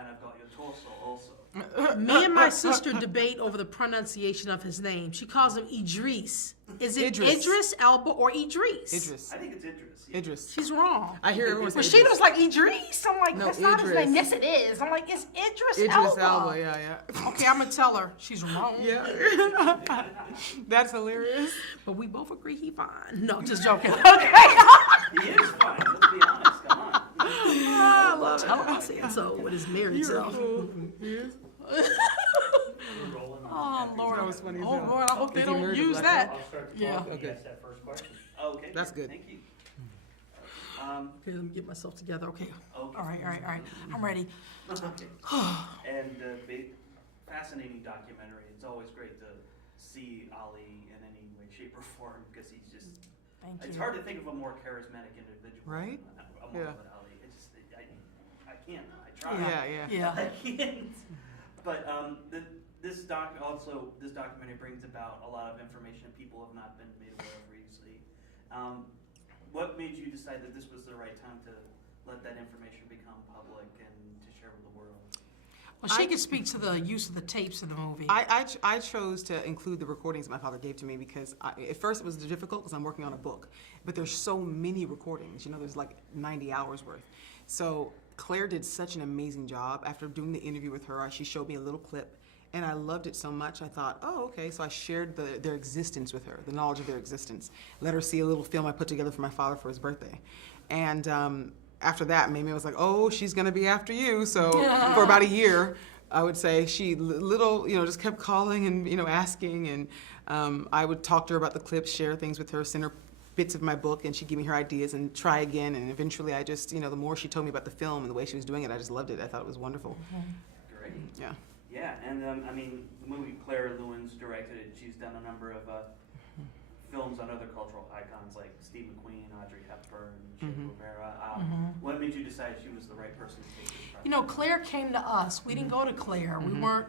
and I've got your torso also. Me and my sister debate over the pronunciation of his name. She calls him Idris. Is it Idris Elba or Idris? Idris. I think it's Idris. Yeah. Idris. She's wrong. I hear everyone say Rashida was like, Idris? I'm like, No, that's not his Idris. name. Yes, it is. I'm like, it's Idris Elba, Elba. yeah. Okay, I'm going to tell her. She's wrong. Yeah. That's hilarious. But we both agree he fine. No, just joking. Okay. He is fine. Let's be honest. Come on. I love Tell him I said so with his married self. Oh, Lord. That was funny as Oh, hell. Lord, I hope they Is he don't married to use Black that. Girl? I'll start the Yeah. clock when Okay. you ask that first question. Okay. That's good. Thank you. Okay, let me get myself together. Okay. Okay. All right. I'm ready. And big, fascinating documentary. It's always great to see Ali in any way, shape, or form because he's just. Thank It's you. hard to think of a more charismatic individual. Right? than Yeah. Muhammad Ali. It's just I can't. I try. Yeah. I can't. But this documentary brings about a lot of information people have not been made aware of previously. What made you decide that this was the right time to let that information become public and to share with the world? Well, she could speak to the use of the tapes in the movie. I chose to include the recordings my father gave to me because at first it was difficult because I'm working on a book, but there's so many recordings. You know, there's like 90 hours worth. So Claire did such an amazing job. After doing the interview with her, she showed me a little clip, and I loved it so much. I thought, oh, okay. So I shared their existence with her, the knowledge of their existence. Let her see a little film I put together for my father for his birthday, and after that, Mamie was like, oh, she's gonna be after you. So for about a year, I would say she just kept calling and, asking. And I would talk to her about the clips, share things with her, send her bits of my book, and she'd give me her ideas and try again. And eventually I just, the more she told me about the film and the way she was doing it, I just loved it. I thought it was wonderful. Great. Yeah. Yeah, and the movie Claire Lewins directed it. She's done a number of films on other cultural icons like Steve McQueen, Audrey Hepburn, Che Guevara. What made you decide she was the right person to take this project? Claire came to us. We didn't go to Claire. We weren't,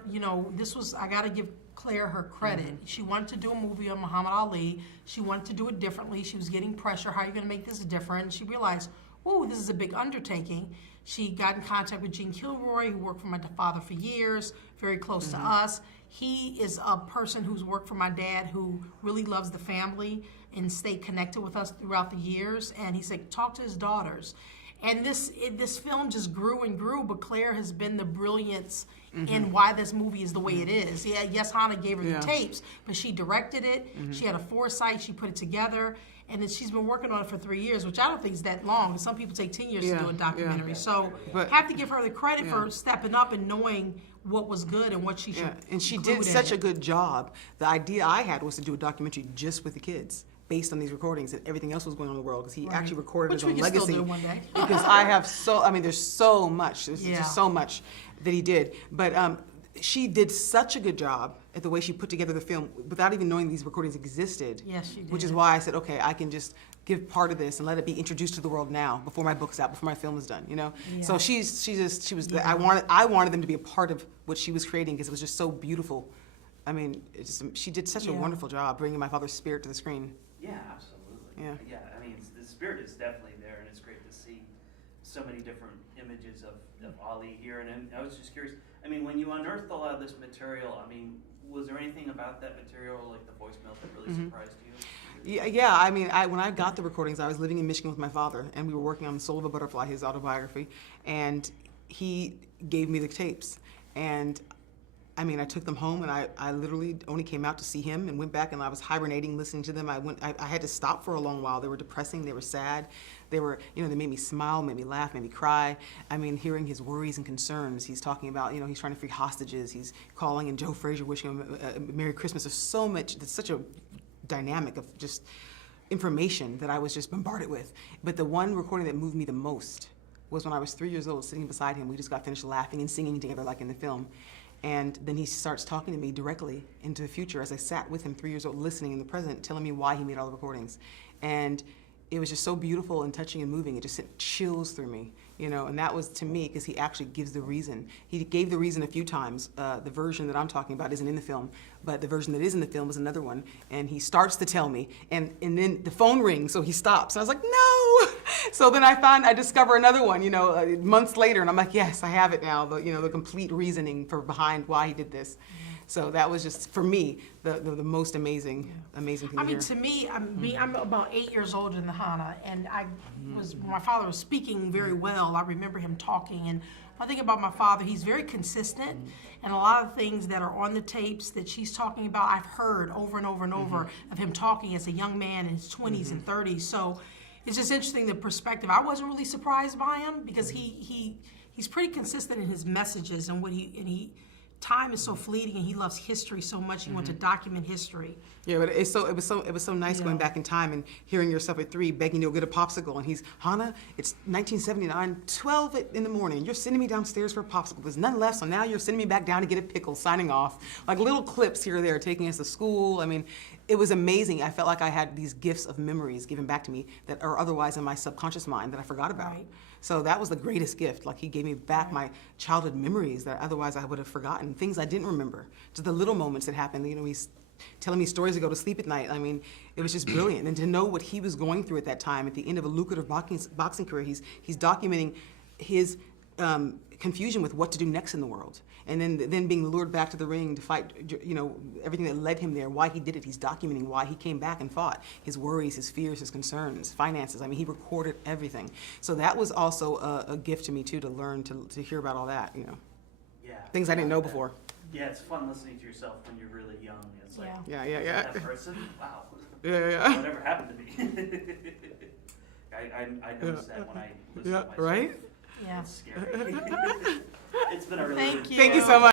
I got to give Claire her credit. She wanted to do a movie on Muhammad Ali. She wanted to do it differently. She was getting pressure. How are you going to make this different? She realized, ooh, this is a big undertaking. She got in contact with Gene Kilroy, who worked for my father for years, very close to us. He is a person who's worked for my dad who really loves the family and stayed connected with us throughout the years. And he said, talk to his daughters. And this film just grew and grew, but Claire has been the brilliance in why this movie is the way it is. Yeah, yes, Hannah gave her the tapes, but she directed it. She had a foresight. She put it together. And then she's been working on it for 3 years, which I don't think is that long. Some people take 10 years to do a documentary. So have to give her the credit for stepping up and knowing what was good and what she should And she include did in such it. a good job. The idea I had was to do a documentary just with the kids, based on these recordings and everything else was going on in the world, because he actually recorded Which his own we can legacy. still do one day. Because I have there's so much. There's just so much that he did. But she did such a good job at the way she put together the film without even knowing these recordings existed. Yes, she did. Which is why I said, okay, I can just give part of this and let it be introduced to the world now, before my book's out, before my film is done, So she was. I wanted them to be a part of what she was creating because it was just so beautiful. I mean, she did such a wonderful job bringing my father's spirit to the screen. Yeah, absolutely. Yeah. I mean, the spirit is definitely there, and it's great to see so many different images of Ali here. And I was just curious. I mean, when you unearthed a lot of this material, I mean, was there anything about that material, like the voicemails, that really surprised you? Yeah. I mean, when I got the recordings, I was living in Michigan with my father, and we were working on Soul of a Butterfly, his autobiography, and he gave me the tapes. And I mean, I took them home, and I literally only came out to see him and went back, and I was hibernating listening to them. I had to stop for a long while. They were depressing. They were sad. They were, they made me smile, made me laugh, made me cry. I mean, hearing his worries and concerns. He's talking about, he's trying to free hostages. He's calling, and Joe Frazier wishing him a Merry Christmas. There's so much, there's such a dynamic of just information that I was just bombarded with. But the one recording that moved me the most was when I was 3 years old, sitting beside him. We just got finished laughing and singing together like in the film. And then he starts talking to me directly into the future as I sat with him, 3 years old, listening in the present, telling me why he made all the recordings. And it was just so beautiful and touching and moving. It just sent chills through me. you know, and that was to me because he actually gives the reason. He gave the reason a few times. The version that I'm talking about isn't in the film, but the version that is in the film is another one. And he starts to tell me, and then the phone rings, so he stops. And I was like, no! So then I discover another one, you know, months later, and I'm like, yes, I have it now. The complete reasoning behind why he did this. So that was just, for me, the most amazing thing I to mean, hear. to me, I'm about 8 years older than Hannah, and my father was speaking very well. I remember him talking, and one thing about my father, he's very consistent, and a lot of things that are on the tapes that she's talking about, I've heard over and over and over of him talking as a young man in his 20s and 30s. So it's just interesting, the perspective. I wasn't really surprised by him because he's pretty consistent in his messages and time is so fleeting, and he loves history so much. He wants to document history. Yeah, but it was so nice going back in time and hearing yourself at 3 begging to go get a popsicle, and he's, Hannah, it's 1979, 12 in the morning. You're sending me downstairs for a popsicle. There's none left, so now you're sending me back down to get a pickle. Signing off, like little clips here or there, taking us to school. I mean, it was amazing. I felt like I had these gifts of memories given back to me that are otherwise in my subconscious mind that I forgot about. Right. So that was the greatest gift. Like, he gave me back my childhood memories that otherwise I would have forgotten, things I didn't remember. Just the little moments that happened. You know, he's telling me stories to go to sleep at night. I mean, it was just brilliant. And to know what he was going through at that time, at the end of a lucrative boxing career, he's documenting his confusion with what to do next in the world. And then being lured back to the ring to fight, you know, everything that led him there, why he did it. He's documenting why he came back and fought, his worries, his fears, his concerns, finances. I mean, he recorded everything. So that was also a gift to me, too, to learn, to hear about all that, you know. Yeah. Things I didn't know before. Yeah, it's fun listening to yourself when you're really young. It's like, Yeah. that person, wow. Yeah. Whatever happened to me? I noticed that when I listen to myself. Right? Yeah. It's scary. It's been a really Thank good you. Thank you so much.